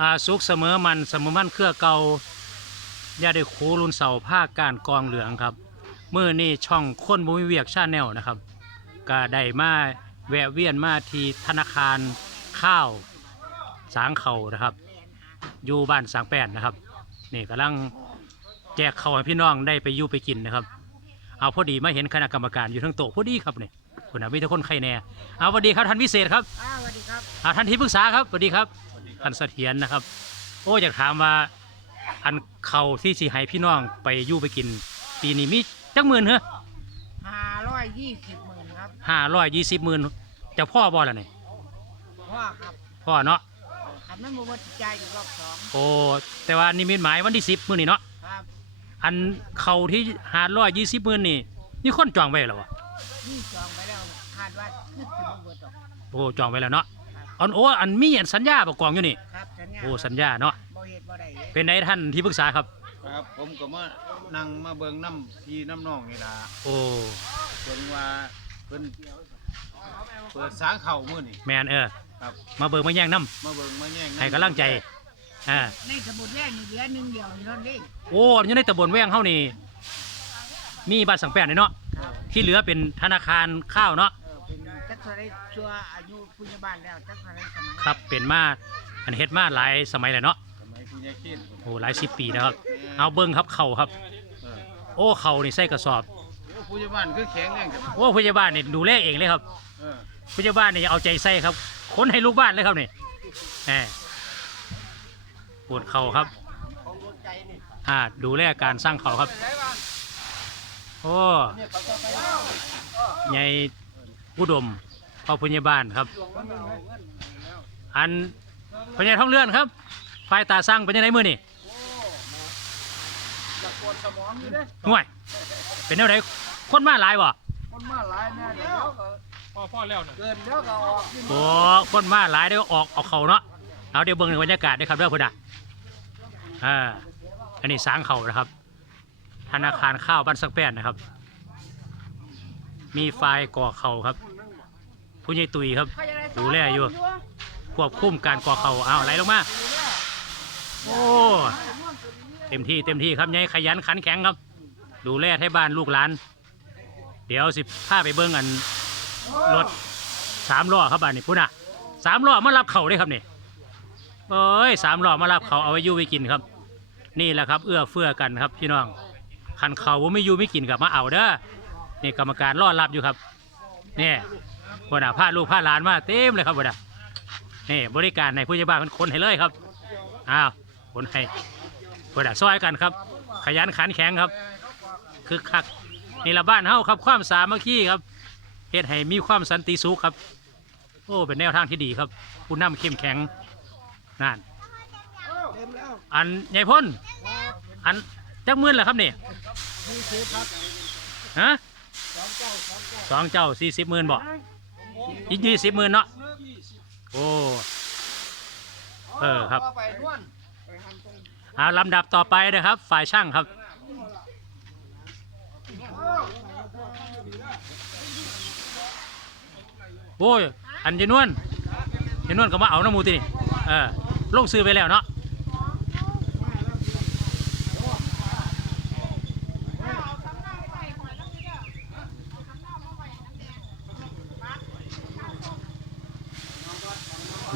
อ่าสุกเสมอมันเสมอมันเครือเก่าอย่าได้โครุนเสาผ้าการกองเหลืองครับมือนี่ช่องคนบุญเวียกชาแนลนะครับก็ได้มาแวะเวียนมาที่ธนาคารข้าวสางเขานะครับ อยู่บ้านสางแป้นนะครับนี่กำลังแจกเขาวให้พี่น้องได้ไปอยู่ไปกินนะครับ เอาพอดีมาเห็นคณะกรรมการอยู่ทั้งโต๊ะพอดีครับนี่คุณอามีทุกคนใครแน่เอาสวัสดีครับท่านพิเศษครับอ่าสวัสดีครับเอาท่านที่ปรึกษาครับสวัสดีครับ ท่านเสถียรนะครับ โอ้อยากถามว่าอันเขาที่สีให้พี่น้องไปอยู่ไปกิน ปีนี้มีจักหมื่นเหรอห้าร้อยยี่สิบหมื่นครับห้าร้อยยี่สิบหมื่นจะพ่อบ่ล่ะนี่ว่าครับพ่อเนาะขับนั้นบ่หมดใจอีกรอบสองโอ้แต่ว่านี่มีหมายวันที่สิบมื่นนี่เนาะครับอันเขาที่ห้าร้อยยี่สิบมื่นนี่นี่คนจองไว้แล้ววะนี่จองไปแล้วคาดว่าขึ้นถึงบ่เบิดดอกโอ้จองไว้แล้วเนาะ อันโอ้อันมีอันสัญญาประกองอยู่นี่ครับสัญญาโอ้สัญญาเนาะบ่เฮ็ดบ่ได้เลยเป็นไงท่านที่ปรึกษาครับ ครับ ผมก็มานั่งมาเบิ่งน้ำพี่น้ำน้องนี่ล่ะโอ้เบิ่งว่าเพิ่นเปิดสางเข่ามื้อนี่แมนเออครับ มาเบิกมาแย่งน้มาเบิ่งมาแย่งำให้กำลังใจอ่าในสมุดแรกนี่เหลือหนึ่งเดียวนี่เท่านั้นเองโอ้อยู่ในตำบลแว้งเฮานี่มีบ้านสังแปดเลยเนาะครับที่เหลือเป็นธนาคารข้าวเนาะเออ เป็นจักรได้ชัวอายุพุทธบาลแล้วจักรได้สมัยครับเป็นมาอันเฮ็ดมาหลายสมัยเลยเนาะสมัยพี่ยายขี้นโอ้หลายสิบปีแล้วครับ เอาเบิ้งครับเข่าครับ เออโอ้เข่านี่ใส่กระสอบโอ้ผู้ใหญ่บ้านคือแข็งแรงจังโอ้พยาบาลนี่ดูแลเองเลยครับเออพยาบาลนี่เอาใจใส่ครับค้นให้ลูกบ้านเลยครับนี่แหมปวดเข่าครับอ่าดูแลการสร้างเข่าครับ โอ้ใหญ่ อุดมพอพยาบาลครับ อันพญาท้องเลื่อนครับไฟตาสร้างเป็นยังไงมือนี่อยากปวดสมองอยู่เด้ห่วยเป็นแนวไหนคนมาหลายบ่คนมาหลายแน่เดี๋ยวก็พ่อพ่อแล้วเนี่ยเกินเดี๋ยวก็ออกที่โอ้คนมาหลายเดี๋ยวออกออกเขาเนาะเอาเดี๋ยวเบิ่งในบรรยากาศด้วยครับเด้อพุ่นอะอ่าอันนี้สางเขานะครับ ธนาคารข้าวบ้านสักแป้นนะครับ มีไฟล์ก่อเขาครับ ผู้ใหญ่ตุยครับ ดูแลอยู่ ควบคุมการก่อเขาเอาไหลลงมา โอ้ เต็มที่เต็มที่ครับยัยขยันขันแข็งครับ ดูแลให้บ้านลูกหลาน เดี๋ยวสิพาไปเบิ้งอันรถสามล้อครับบ้านนี้พุ่นอะสามล้อมารับเขาได้ครับนี่เอ้ยสามล้อมารับเขาเอาไว้อยู่ไว้กินครับ นี่แหละครับ เอื้อเฟื้อกันครับพี่น้องคันเขาว่าไม่อยู่ไม่กินกับมาเอาเด้อนี่กรรมการรอรับอยู่ครับนี่ พุ่นอะพาลูกพาหลานมาเต็มเลยครับพุ่นอะนี่บริการในผู้ใหญ่บ้านมันคนให้เลยครับอ้าวคนให้พุ่นอะซอยกันครับ ขยันขันแข็งครับคึกคักนี่ละบ้านเฮาครับความสามัคคีครับเฮ็ดให้มีความสันติสุขครับ โอ้เป็นแนวทางที่ดีครับผู้นำเข้มแข็งนั่นอันใหญ่พ้นอันจักมื่นเหรอครับนี่ฮะสองเจ้าสี่สิบหมื่นบอก ยี่สิบหมื่นเนาะโอ้เออครับเอาลำดับต่อไปนะครับ ฝ่ายช่างครับโอ้ยอันยนวลยายนวลก็มาเอาน้ำมูตีนี่เออลงซื้อไปแล้วเนาะ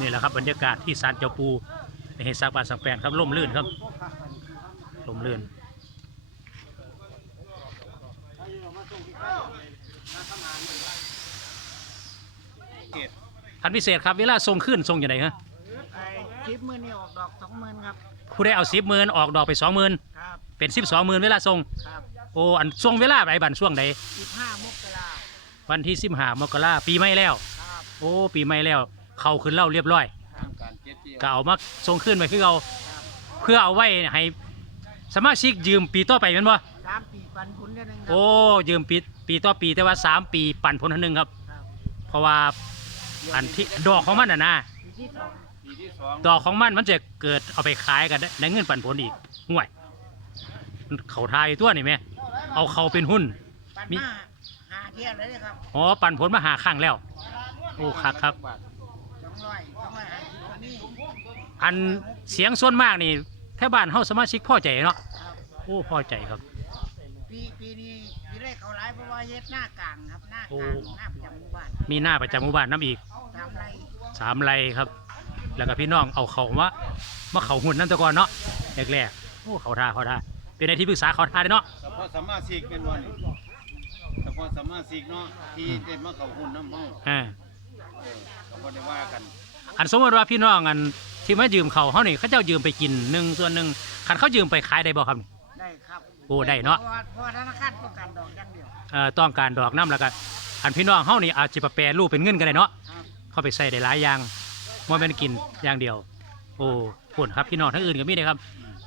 นี่แหละครับบรรยากาศที่ศาลเจ้าปูในเฮซักบานสังแปนครับล่มลื่นครับล่มลื่นท่านพิเศษครับเวลาส่งขึ้นส่งอย่างไรฮะไอ้คลิปมือนี่ออกดอกสองหมื่นครับผู้ได้เอาสิบหมื่นออกดอกไปสองหมื่นครับเป็นสิบสองหมื่นเวลาส่งครับโอ้อันช่วงเวลาไหนบันช่วงใดสิบห้ามกราวันที่สิบห้ามกราปีใหม่แล้วครับโอ้ปีใหม่แล้ว เขาขึ้นเล่าเรียบร้อยทำการเก็บเกี่ยวก็เอามาส่งขึ้นไปคือเอาเพื่อเอาไว้ให้สมาชิกยืมปีต่อไปแมันบ่สามปีปันผลเดือนหนึงครับโอ้ยืมปีปีต่อปีแต่ว่าสามปีปั่นผลทันหนึ่งครับ ครับเพราะว่าอันที่ดอกของมันน่ะนะปีที่สองปีที่สองดอกของมันมันจะเกิดเอาไปขายกันได้ได้เงินปันผลอีกห่วยมันเขาทายตัวนี่ไหมเอาเขาเป็นหุ้น ปันมี มาหาเที่ยวเลยครับอ๋อปันผลมาหาข้างแล้ว โอ้ครับครับสอง ร้อยสองร้อยห้าสิบอันนี้อันเสียงส่วนมากนี่แท่บ้านเฮาสมาชิกพอใจเนาะครับโอ้พอใจครับ ปีปีนี้ปีแรกเขาไล่เพราะว่าเฮ็ดหน้ากลางครับหน้ากโอ้ลางหน้าประจำหมู่บ้านมีหน้าประจำหมู่บ้านน้ำอีกทำไรสามไรครับ แล้วก็พี่น้องเอาเขามามาเขาหุ่นน้ำตะกอนเนาะแรกๆโอ้เขาท่าเขาท่าเป็นในที่ปรึกษาเขาท่าเด้เนาะเฉพาะสมาชิกเป็นวันเฉพาะสมาชิกเนาะที่ได้มาเข้าหุ้นน้ำเฮาอ่า เออก็บ่ได้ว่ากันอันสมมติว่าพี่น้องอันที่มายืมเขาเขานี่เขาเจ้ายืมไปกินหนึ่งส่วนหนึ่งคันเขายืมไปขายได้บ่ครับนี่ ได้ครับโอ้ได้เนาะเพราะว่าเพราะว่าธนาคารต้องการดอกอย่างเดียวเอ่อต้องการดอกน้ำแล้วก็อันพี่น้องเขานี่อาจจะแปรรูปเป็นเงินก็ได้เนาะครับเข้าไปใส่ได้หลายอย่างว่าเป็นกินอย่างเดียว โอ้ปุ่นครับพี่น้องทั้งอื่นก็มีเลยครับ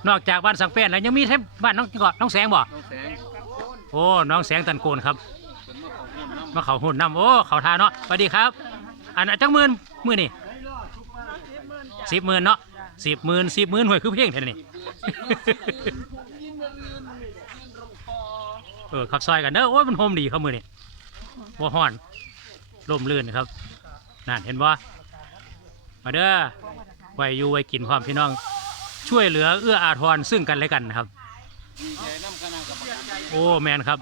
นอกจากบ้านสังเป้นแล้วยังมีแท่บ้านน้องกอดน้องแสงบ่ต้องแสงโอ้น้องแสงตันโกนครับ เป็นมาเข้าหุ้นน้ำ มาเขาหุ่นน้ำโอ้เขาทาเนาะสวัสดีครับ อันอันจังหมื่นมื่นนี่สิบหมื่นเนาะสิบหมื่นสิบหมื่นหวยคือเพียงเท่านี้เออขับซอยกันเด้อโอ้ยมันโฮมดีครับมือนี่บ่ฮ้อนลมลื่นครับนั่นเห็นบ่มาเด้อไว้อยู่ไว้กินความพี่น้อง ช่วยเหลือเอื้ออาทรซึ่งกันและกันนะครับดีใจน้ำคณะกรรมการโอ้แมนครับ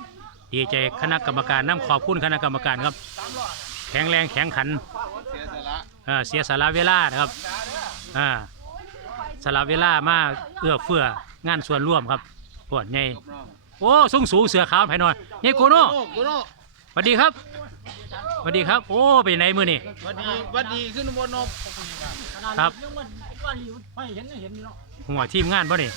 ดีใจคณะกรรมการน้ำขอบคุณคณะกรรมการครับแข็งแรงแข็งขันเสียสละเอ่อเสียสละเวลานะครับอ่าสละเวลามาเอื้อเฟื้องานส่วนร่วมครับปวดใหญ่จบน้องโอ้สูงสูงเสือขาวไผ่นอนนี่โกโน่โอ้กูโน่สวัสดีครับสวัสดีครับ โอ้ไปไหนมือนี่วันดีวันดีขึ้นบนนบครับไม่เห็นเห็นเนาะหัวทีมงานป่ะนี่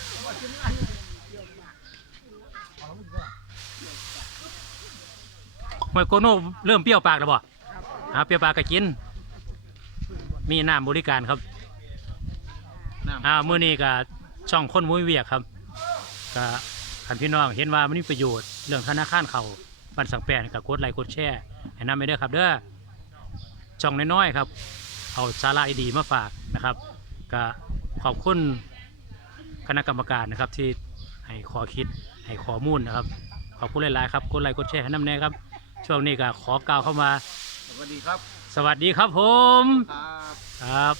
หวยโกโน่เริ่มเปรี้ยวปากแล้วบ่ อ่าเปรี้ยวปากก็กิน มีน้ำบริการครับน้ำอ่ามื้อนี้ก็ช่องคนมุ้ยเวียกครับก็คันพี่น้องเห็นว่ามันมีประโยชน์เรื่องธนาคารเขาบันสังแปรนี่ก็กดไลค์กดแชร์ให้นำไปเด้อครับเด้อช่องน้อยๆครับ เอาสาระดีๆมาฝากนะครับก็ขอบคุณคณะกรรมการนะครับที่ให้ขอคิดให้ข้อมูลนะครับขอบคุณหลายๆครับกดไลค์กดแชร์ให้นำแน่ครับช่วงนี้ก็ขอกล่าวเข้ามาส วัสดีครับ สวัสดีครับผม ครับครับ